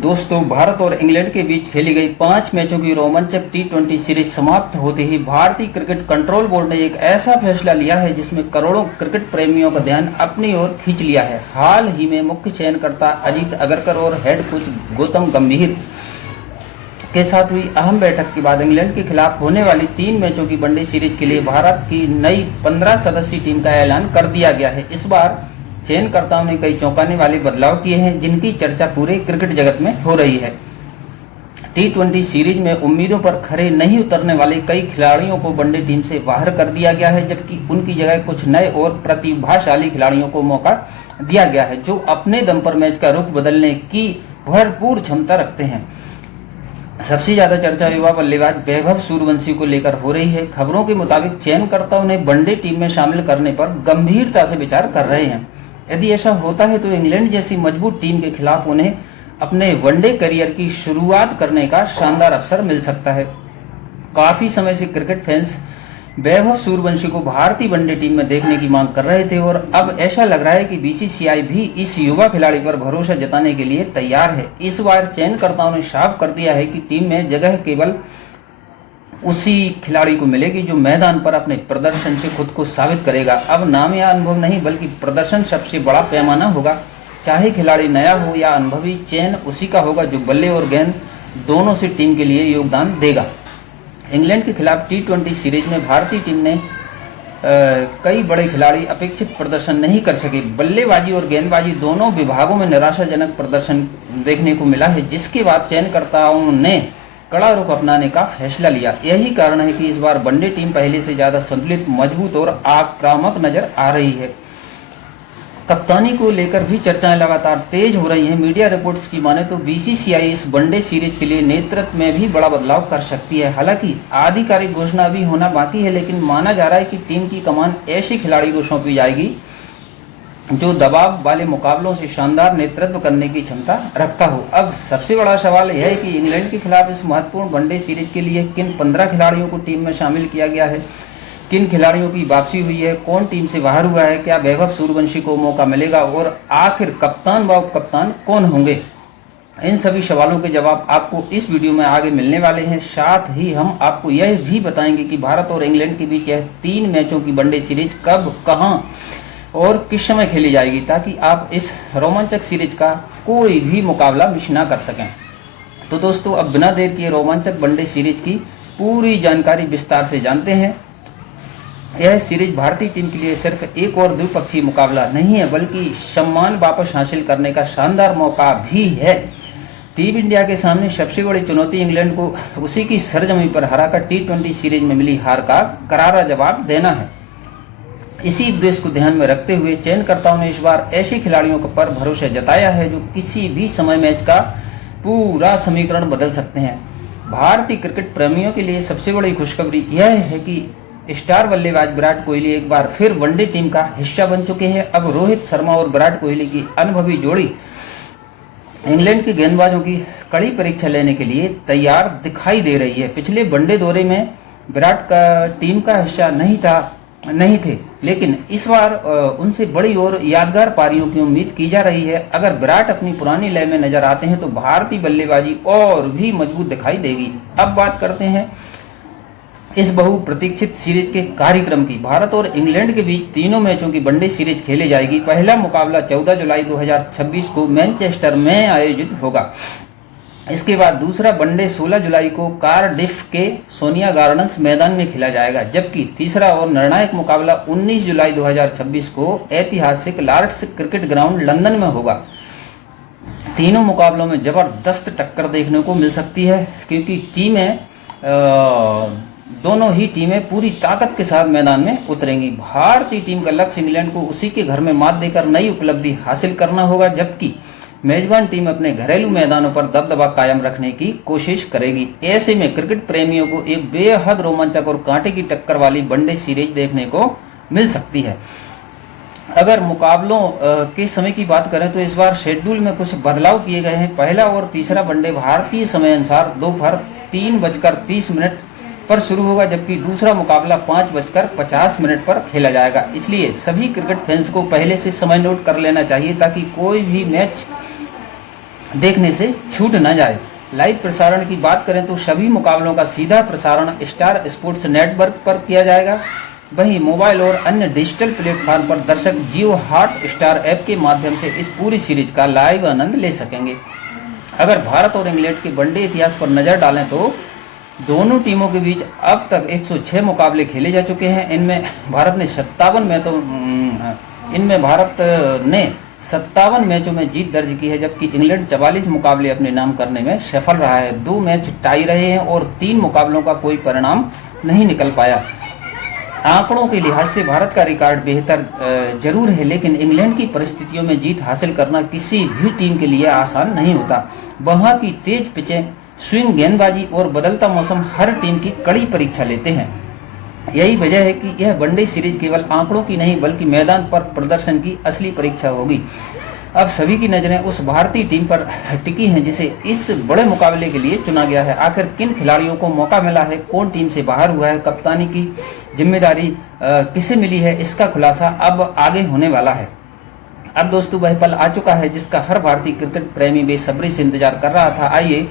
दोस्तों, भारत और इंग्लैंड के बीच खेली गई 5 मैचों की रोमांचक टी20 सीरीज समाप्त होते ही भारतीय क्रिकेट कंट्रोल बोर्ड ने एक ऐसा फैसला लिया है जिसमें करोड़ों क्रिकेट प्रेमियों का ध्यान अपनी ओर खींच लिया है। हाल ही में मुख्य चयनकर्ता अजीत अगरकर और हेड कोच गौतम गंभीर के साथ हुई अहम बैठक के बाद इंग्लैंड के खिलाफ होने वाली 3 मैचों की वनडे सीरीज के लिए भारत की नई 15 सदस्यीय टीम का ऐलान कर दिया गया है। इस बार चयनकर्ताओं ने कई चौंकाने वाले बदलाव किए हैं जिनकी चर्चा पूरे क्रिकेट जगत में हो रही है। टी20 सीरीज में उम्मीदों पर खरे नहीं उतरने वाले कई खिलाड़ियों को वनडे टीम से बाहर कर दिया गया है, जबकि उनकी जगह कुछ नए और प्रतिभाशाली खिलाड़ियों को मौका दिया गया है जो अपने दम पर मैच का रुख बदलने की भरपूर क्षमता रखते हैं। सबसे ज्यादा चर्चा युवा बल्लेबाज वैभव सूर्यवंशी को लेकर हो रही है। खबरों के मुताबिक चयनकर्ताओं ने वनडे टीम में शामिल करने पर गंभीरता से विचार कर रहे हैं। यदि ऐसा होता है तो इंग्लैंड जैसी मजबूत टीम के खिलाफ उन्हें अपने वनडे करियर की शुरुआत करने का शानदार अवसर मिल सकता है। काफी समय से क्रिकेट फैंस वैभव सूर्यवंशी को भारतीय वनडे टीम में देखने की मांग कर रहे थे और अब ऐसा लग रहा है कि बीसीसीआई भी इस युवा खिलाड़ी पर भरोसा जताने के लिए तैयार है। इस बार चयनकर्ताओं ने साफ कर दिया है कि टीम में जगह केवल उसी खिलाड़ी को मिलेगी जो मैदान पर अपने प्रदर्शन से खुद को साबित करेगा। अब नाम या अनुभव नहीं बल्कि प्रदर्शन सबसे बड़ा पैमाना होगा। चाहे खिलाड़ी नया हो या अनुभवी, चयन उसी का होगा जो बल्ले और गेंद दोनों से टीम के लिए योगदान देगा। इंग्लैंड के खिलाफ टी20 सीरीज में भारतीय टीम ने कई बड़े खिलाड़ी अपेक्षित प्रदर्शन नहीं कर सके। बल्लेबाजी और गेंदबाजी दोनों विभागों में निराशाजनक प्रदर्शन देखने को मिला है, जिसके बाद चयनकर्ताओं ने कड़ा रुख अपनाने का फैसला लिया। यही कारण है कि इस बार वनडे टीम पहले से ज्यादा संतुलित, मजबूत और आक्रामक नजर आ रही है। कप्तानी को लेकर भी चर्चाएं लगातार तेज हो रही हैं। मीडिया रिपोर्ट्स की माने तो बीसीसीआई इस वनडे सीरीज के लिए नेतृत्व में भी बड़ा बदलाव कर सकती है। हालांकि आधिकारिक घोषणा अभी होना बाकी है, लेकिन माना जा रहा है कि टीम की कमान ऐसे खिलाड़ी को सौंपी जाएगी जो दबाव वाले मुकाबलों से शानदार नेतृत्व करने की क्षमता रखता हो। अब सबसे बड़ा सवाल यह है कि इंग्लैंड के खिलाफ इस महत्वपूर्ण वनडे सीरीज के लिए किन 15 खिलाड़ियों को टीम में शामिल किया गया है, किन खिलाड़ियों की वापसी हुई है, कौन टीम से बाहर हुआ है, क्या वैभव सूर्यवंशी को मौका मिलेगा और आखिर कप्तान व उप कप्तान कौन होंगे। इन सभी सवालों के जवाब आपको इस वीडियो में आगे मिलने वाले हैं। साथ ही हम आपको यह भी बताएंगे कि भारत और इंग्लैंड के बीच यह 3 मैचों की वनडे सीरीज कब, कहां और किस समय खेली जाएगी, ताकि आप इस रोमांचक सीरीज का कोई भी मुकाबला मिस ना कर सकें। तो दोस्तों, अब बिना देर किए रोमांचक वनडे सीरीज की पूरी जानकारी विस्तार से जानते हैं। यह सीरीज भारतीय टीम के लिए सिर्फ एक और द्विपक्षीय मुकाबला नहीं है, बल्कि सम्मान वापस हासिल करने का शानदार मौका भी है। टीम इंडिया के सामने सबसे बड़ी चुनौती इंग्लैंड को उसी की सरजमी पर हराकर टी20 सीरीज में मिली हार का करारा जवाब देना है। इसी उद्देश्य को ध्यान में रखते हुए चयनकर्ताओं ने इस बार ऐसे खिलाड़ियों पर भरोसा जताया है जो किसी भी समय मैच का पूरा समीकरण बदल सकते हैं। भारतीय क्रिकेट प्रेमियों के लिए सबसे बड़ी खुशखबरी यह है कि स्टार बल्लेबाज विराट कोहली एक बार फिर वनडे टीम का हिस्सा बन चुके हैं। अब रोहित शर्मा और विराट कोहली की अनुभवी जोड़ी इंग्लैंड के गेंदबाजों की कड़ी परीक्षा लेने के लिए तैयार दिखाई दे रही है। पिछले वनडे दौरे में विराट का टीम का हिस्सा नहीं थे, लेकिन इस बार उनसे बड़ी और यादगार पारियों की उम्मीद की जा रही है। अगर विराट अपनी पुरानी लय में नजर आते हैं तो भारतीय बल्लेबाजी और भी मजबूत दिखाई देगी। अब बात करते हैं इस बहुप्रतीक्षित सीरीज के कार्यक्रम की। भारत और इंग्लैंड के बीच तीनों मैचों की वनडे सीरीज खेली जाएगी। पहला मुकाबला 14 जुलाई 2026 को मैनचेस्टर में आयोजित होगा। इसके बाद दूसरा वनडे 16 जुलाई को कार्डिफ के सोनिया गार्डन्स मैदान में खेला जाएगा, जबकि तीसरा और निर्णायक मुकाबला 19 जुलाई 2026 को ऐतिहासिक लॉर्ड्स क्रिकेट ग्राउंड लंदन में होगा। तीनों मुकाबलों में जबरदस्त टक्कर देखने को मिल सकती है, क्योंकि दोनों ही टीमें पूरी ताकत के साथ मैदान में उतरेंगी। भारतीय टीम का लक्ष्य इंग्लैंड को उसी के घर में मात देकर नई उपलब्धि हासिल करना होगा, जबकि मेजबान टीम अपने घरेलू मैदानों पर दबदबा कायम रखने की कोशिश करेगी। ऐसे में क्रिकेट प्रेमियों को एक बेहद रोमांचक और कांटे की टक्कर वाली वनडे सीरीज देखने को मिल सकती है। अगर मुकाबलों के समय की बात करें तो इस बार शेड्यूल में कुछ बदलाव किए गए हैं। पहला और तीसरा वनडे भारतीय समय अनुसार दोपहर 3:30 पर शुरू होगा, जबकि दूसरा मुकाबला 5:50 पर खेला जाएगा। इसलिए सभी क्रिकेट फैंस को पहले से समय नोट कर लेना चाहिए ताकि कोई भी मैच देखने से छूट न जाए। लाइव प्रसारण की बात करें तो सभी मुकाबलों का सीधा प्रसारण स्टार स्पोर्ट्स नेटवर्क पर किया जाएगा। वहीं मोबाइल और अन्य डिजिटल प्लेटफॉर्म पर दर्शक जियो हॉट स्टार ऐप के माध्यम से इस पूरी सीरीज का लाइव आनंद ले सकेंगे। अगर भारत और इंग्लैंड के वनडे इतिहास पर नजर डालें तो दोनों टीमों के बीच अब तक 106 मुकाबले खेले जा चुके हैं। इनमें भारत ने 57 मैचों में जीत दर्ज की है, जबकि इंग्लैंड 44 मुकाबले अपने नाम करने में सफल रहा है। 2 मैच टाई रहे हैं और 3 मुकाबलों का कोई परिणाम नहीं निकल पाया। आंकड़ों के लिहाज से भारत का रिकॉर्ड बेहतर जरूर है, लेकिन इंग्लैंड की परिस्थितियों में जीत हासिल करना किसी भी टीम के लिए आसान नहीं होता। वहां की तेज पिचें, स्विंग गेंदबाजी और बदलता मौसम हर टीम की कड़ी परीक्षा लेते हैं। यही वजह है कि यह वनडे सीरीज केवल आंकड़ों की नहीं बल्कि मैदान पर प्रदर्शन की असली परीक्षा होगी। अब सभी की नजरें उस भारतीय टीम पर टिकी हैं जिसे इस बड़े मुकाबले के लिए चुना गया है। आखिर किन खिलाड़ियों को मौका मिला है, कौन टीम से बाहर हुआ है, कप्तानी की जिम्मेदारी किसे मिली है, इसका खुलासा अब आगे होने वाला है। अब दोस्तों वह पल आ चुका है जिसका हर भारतीय क्रिकेट प्रेमी बेसब्री से इंतजार कर रहा था। आइए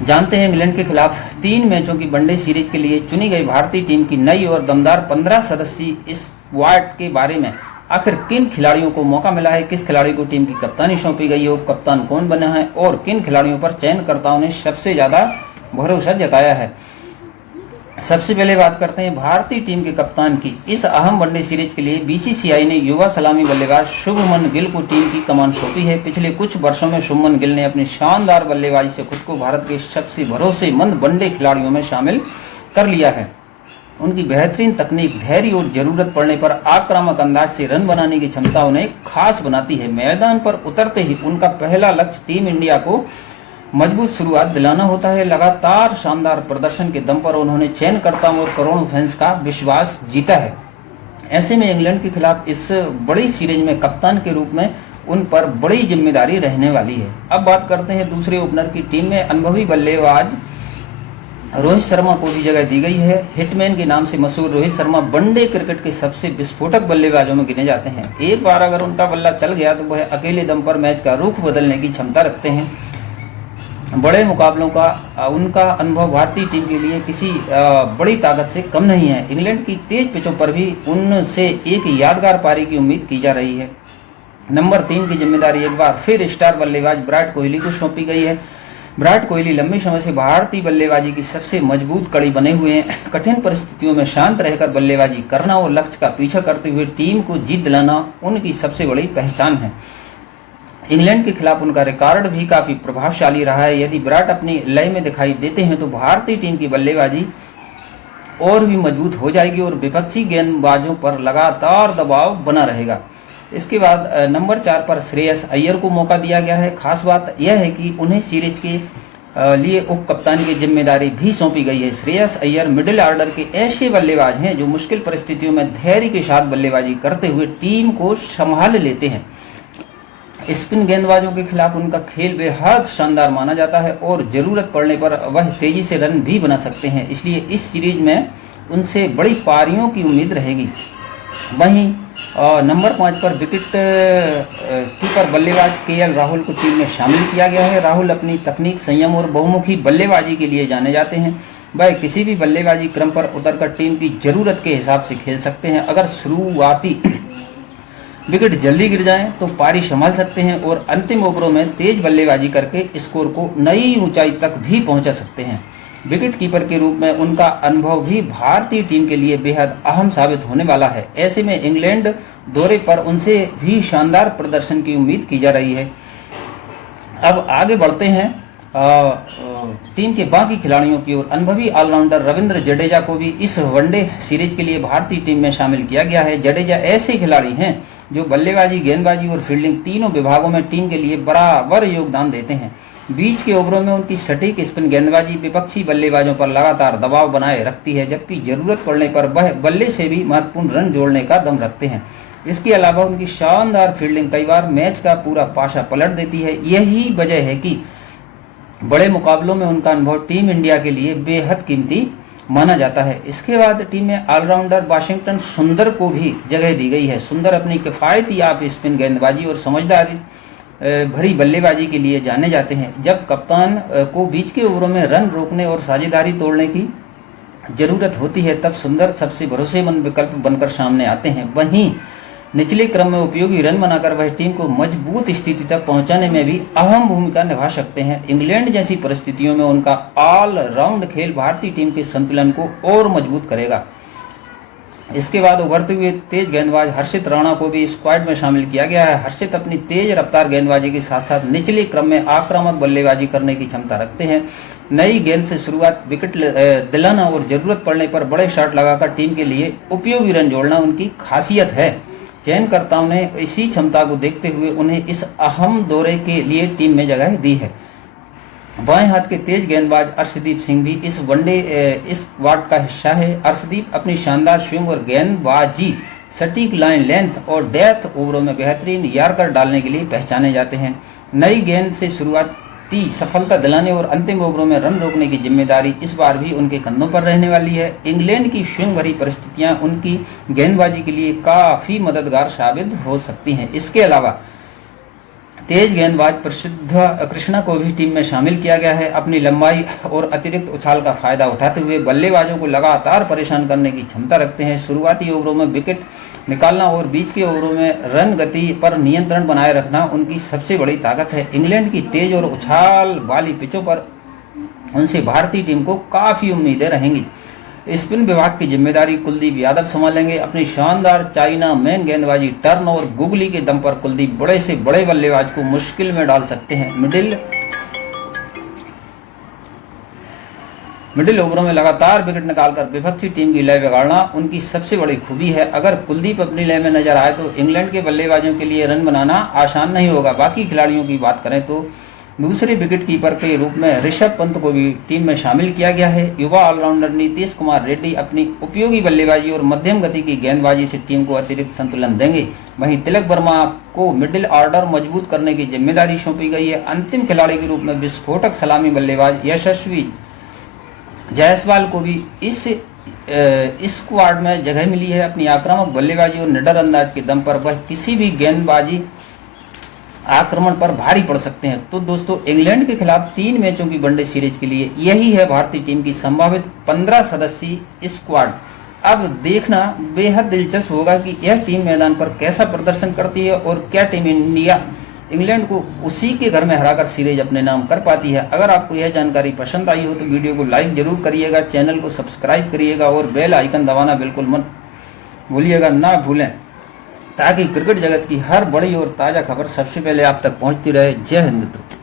जानते हैं इंग्लैंड के खिलाफ 3 मैचों की वनडे सीरीज के लिए चुनी गई भारतीय टीम की नई और दमदार 15 सदस्यीय स्क्वाड के बारे में। आखिर किन खिलाड़ियों को मौका मिला है, किस खिलाड़ी को टीम की कप्तानी सौंपी गई है, उप कप्तान कौन बना है और किन खिलाड़ियों पर चयनकर्ताओं ने सबसे ज्यादा भरोसा जताया है। सबसे पहले बात करते हैं भारतीय टीम के कप्तान की। इस अहम वनडे सीरीज के लिए बीसीसीआई ने युवा सलामी बल्लेबाज शुभमन गिल को टीम की कमान सौंपी है। पिछले कुछ वर्षों में शुभमन गिल ने अपनी शानदार बल्लेबाजी से खुद को भारत के सबसे भरोसेमंद वनडे खिलाड़ियों में शामिल कर लिया है। उनकी बेहतरीन तकनीक, धैर्य और जरूरत पड़ने पर आक्रामक अंदाज से रन बनाने की क्षमता उन्हें खास बनाती है। मैदान पर उतरते ही उनका पहला लक्ष्य टीम इंडिया को मजबूत शुरुआत दिलाना होता है। लगातार शानदार प्रदर्शन के दम पर उन्होंने चयनकर्ताओं और करोड़ों फैंस का विश्वास जीता है। ऐसे में इंग्लैंड के खिलाफ इस बड़ी सीरीज में कप्तान के रूप में उन पर बड़ी जिम्मेदारी रहने वाली है। अब बात करते हैं दूसरे ओपनर की। टीम में अनुभवी बल्लेबाज रोहित शर्मा को भी जगह दी गई है। हिटमैन के नाम से मशहूर रोहित शर्मा वनडे क्रिकेट के सबसे विस्फोटक बल्लेबाजों में गिने जाते हैं। एक बार अगर उनका बल्ला चल गया तो वह अकेले दम पर मैच का रुख बदलने की क्षमता रखते हैं। बड़े मुकाबलों का उनका अनुभव भारतीय टीम के लिए किसी बड़ी ताकत से कम नहीं है। इंग्लैंड की तेज पिचों पर भी उनसे एक यादगार पारी की उम्मीद की जा रही है। नंबर 3 की जिम्मेदारी एक बार फिर स्टार बल्लेबाज विराट कोहली को सौंपी गई है। विराट कोहली लंबे समय से भारतीय बल्लेबाजी की सबसे मजबूत कड़ी बने हुए हैं। कठिन परिस्थितियों में शांत रहकर बल्लेबाजी करना और लक्ष्य का पीछा करते हुए टीम को जीत दिलाना उनकी सबसे बड़ी पहचान है। इंग्लैंड के खिलाफ उनका रिकॉर्ड भी काफी प्रभावशाली रहा है। यदि विराट अपनी लय में दिखाई देते हैं तो भारतीय टीम की बल्लेबाजी और भी मजबूत हो जाएगी और विपक्षी गेंदबाजों पर लगातार दबाव बना रहेगा। इसके बाद नंबर 4 पर श्रेयस अय्यर को मौका दिया गया है। खास बात यह है कि उन्हें सीरीज के लिए उप कप्तान की जिम्मेदारी भी सौंपी गई है। श्रेयस अय्यर मिडिल ऑर्डर के ऐसे बल्लेबाज हैं जो मुश्किल परिस्थितियों में धैर्य के साथ बल्लेबाजी करते हुए टीम को संभाल लेते हैं। स्पिन गेंदबाजों के खिलाफ उनका खेल बेहद शानदार माना जाता है और जरूरत पड़ने पर वह तेजी से रन भी बना सकते हैं। इसलिए इस सीरीज में उनसे बड़ी पारियों की उम्मीद रहेगी। वहीं नंबर 5 पर विकेट कीपर बल्लेबाज केएल राहुल को टीम में शामिल किया गया है। राहुल अपनी तकनीक, संयम और बहुमुखी बल्लेबाजी के लिए जाने जाते हैं। वह किसी भी बल्लेबाजी क्रम पर उतरकर टीम की जरूरत के हिसाब से खेल सकते हैं। अगर शुरुआती विकेट जल्दी गिर जाएं तो पारी संभाल सकते हैं और अंतिम ओवरों में तेज बल्लेबाजी करके स्कोर को नई ऊंचाई तक भी पहुंचा सकते हैं। विकेट कीपर के रूप में उनका अनुभव भी भारतीय टीम के लिए बेहद अहम साबित होने वाला है। ऐसे में इंग्लैंड दौरे पर उनसे भी शानदार प्रदर्शन की उम्मीद की जा रही है। अब आगे बढ़ते हैं टीम के बाकी खिलाड़ियों की ओर। अनुभवी ऑलराउंडर रविंद्र जडेजा को भी इस वनडे सीरीज के लिए भारतीय टीम में शामिल किया गया है। जडेजा ऐसे खिलाड़ी हैं जो बल्लेबाजी, गेंदबाजी और फील्डिंग तीनों विभागों में टीम के लिए बराबर योगदान देते हैं। बीच के ओवरों में उनकी सटीक स्पिन गेंदबाजी विपक्षी बल्लेबाजों पर लगातार दबाव बनाए रखती है, जबकि जरूरत पड़ने पर वह बल्ले से भी महत्वपूर्ण रन जोड़ने का दम रखते हैं। इसके अलावा उनकी शानदार फील्डिंग कई बार मैच का पूरा पासा पलट देती है। यही वजह है कि बड़े मुकाबलों में उनका अनुभव टीम इंडिया के लिए बेहद कीमती माना जाता है। इसके बाद टीम में ऑलराउंडर वाशिंगटन सुंदर को भी जगह दी गई है। सुंदर अपनी किफायती ऑफ स्पिन गेंदबाजी और समझदारी भरी बल्लेबाजी के लिए जाने जाते हैं। जब कप्तान को बीच के ओवरों में रन रोकने और साझेदारी तोड़ने की जरूरत होती है, तब सुंदर सबसे भरोसेमंद विकल्प बनकर सामने आते हैं। वहीं निचले क्रम में उपयोगी रन बनाकर वह टीम को मजबूत स्थिति तक पहुंचाने में भी अहम भूमिका निभा सकते हैं। इंग्लैंड जैसी परिस्थितियों में उनका ऑल राउंड खेल भारतीय टीम के संतुलन को और मजबूत करेगा। इसके बाद उभरते हुए तेज गेंदबाज हर्षित राणा को भी स्क्वाड में शामिल किया गया है। हर्षित अपनी तेज रफ्तार गेंदबाजी के साथ साथ निचले क्रम में आक्रामक बल्लेबाजी करने की क्षमता रखते हैं। नई गेंद से शुरुआत, विकेट दिलाना और जरूरत पड़ने पर बड़े शॉट लगाकर टीम के लिए उपयोगी रन जोड़ना उनकी खासियत है। चयनकर्ताओं ने इसी क्षमता को देखते हुए उन्हें इस अहम दौरे के लिए टीम में जगह दी है। बाएं हाथ के तेज गेंदबाज अर्शदीप सिंह भी इस वनडे स्क्वाड का हिस्सा है। अर्शदीप अपनी शानदार स्विंग और गेंदबाजी, सटीक लाइन लेंथ और डेथ ओवरों में बेहतरीन यार्कर डालने के लिए पहचाने जाते हैं। नई गेंद से शुरुआती सफलता दिलाने और अंतिम ओवरों में रन रोकने की जिम्मेदारी इस बार भी उनके कंधों पर रहने वाली है। इंग्लैंड की स्विंग भरी परिस्थितियां उनकी गेंदबाजी के लिए काफी मददगार साबित हो सकती हैं। इसके अलावा तेज गेंदबाज प्रसिद्ध कृष्णा को भी टीम में शामिल किया गया है। अपनी लंबाई और अतिरिक्त उछाल का फायदा उठाते हुए बल्लेबाजों को लगातार परेशान करने की क्षमता रखते हैं। शुरुआती ओवरों में विकेट निकालना और बीच के ओवरों में रन गति पर नियंत्रण बनाए रखना उनकी सबसे बड़ी ताकत है। इंग्लैंड की तेज और उछाल वाली पिचों पर उनसे भारतीय टीम को काफी उम्मीदें रहेंगी। स्पिन विभाग की जिम्मेदारी कुलदीप यादव संभालेंगे। अपनी शानदार चाइना मैन गेंदबाजी, टर्न और गुगली के दम पर कुलदीप बड़े से बड़े बल्लेबाज को मुश्किल में डाल सकते हैं। मिडिल ओवरों में लगातार विकेट निकालकर विपक्षी टीम की लय बिगाड़ना उनकी सबसे बड़ी खूबी है। अगर कुलदीप अपनी लय में नजर आए तो इंग्लैंड के बल्लेबाजों के लिए रन बनाना आसान नहीं होगा। बाकी खिलाड़ियों की बात करें तो दूसरे विकेट कीपर के रूप में ऋषभ पंत को भी टीम में शामिल किया गया है। युवा ऑलराउंडर नीतीश कुमार रेड्डी अपनी उपयोगी बल्लेबाजी और मध्यम गति की गेंदबाजी से टीम को अतिरिक्त संतुलन देंगे। वहीं तिलक वर्मा को मिडिल ऑर्डर मजबूत करने की जिम्मेदारी सौंपी गई है। अंतिम खिलाड़ी के रूप में विस्फोटक सलामी बल्लेबाज यशस्वी जायसवाल को भी इस स्क्वाड में जगह मिली है। अपनी आक्रामक बल्लेबाजी और निडर अंदाज के दम पर वह किसी भी गेंदबाजी आक्रमण पर भारी पड़ सकते हैं। तो दोस्तों, इंग्लैंड के खिलाफ 3 मैचों की वनडे सीरीज के लिए यही है भारतीय टीम की संभावित 15 सदस्यीय स्क्वाड। अब देखना बेहद दिलचस्प होगा कि यह टीम मैदान पर कैसा प्रदर्शन करती है और क्या टीम इंडिया इंग्लैंड को उसी के घर में हराकर सीरीज अपने नाम कर पाती है। अगर आपको यह जानकारी पसंद आई हो तो वीडियो को लाइक जरूर करिएगा, चैनल को सब्सक्राइब करिएगा और बेल आइकन दबाना बिल्कुल मत भूलिएगा, ना भूलें, ताकि क्रिकेट जगत की हर बड़ी और ताज़ा खबर सबसे पहले आप तक पहुंचती रहे। जय हिंद मित्रों।